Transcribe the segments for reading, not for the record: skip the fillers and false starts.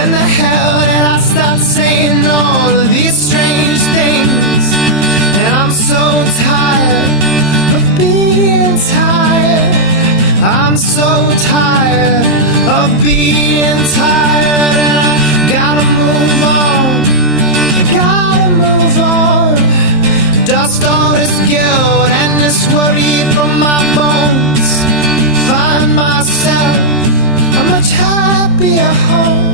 When the hell did I stop saying all of these strange things? And I'm so tired of being tired. I'm so tired of being tired. And I gotta move on, I gotta move on. Dust all this guilt and this worry from my bones. Find myself a much happier home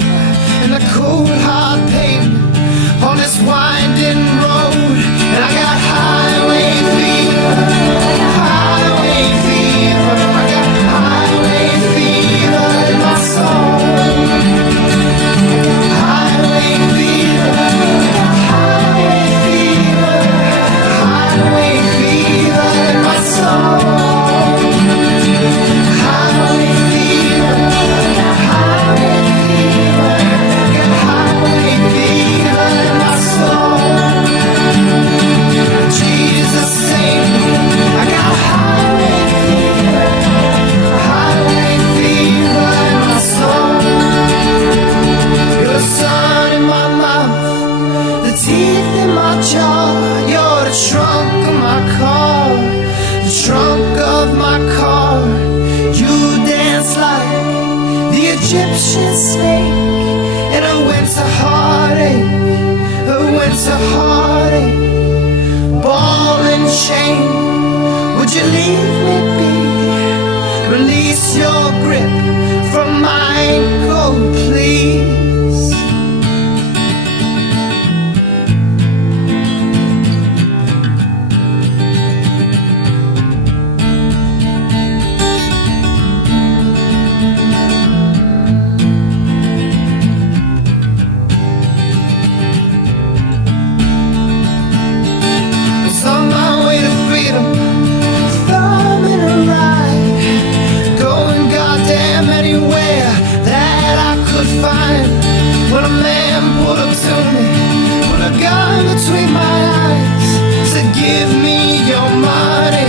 in the cold hard pavement on this winding road. And I got highway fever, highway fever. I got highway fever in my soul. Highway fever, highway fever, highway fever in my soul. Highway fever, highway fever, got highway fever in my soul. Jesus save me, I got highway fever, highway fever in my soul. You're the sun in my mouth, the teeth in my jaw. You're the trunk of my car, the trunk of my car. You dance like the Egyptian snake in a winter heartache, a winter heartache. Ball and chain, would you leave me be? Release your grip from my ankle, please. Was on my way to freedom, thumbing a ride, going goddamn anywhere that I could find. When a man pulled up to me, put a gun between my eyes, said give me your money,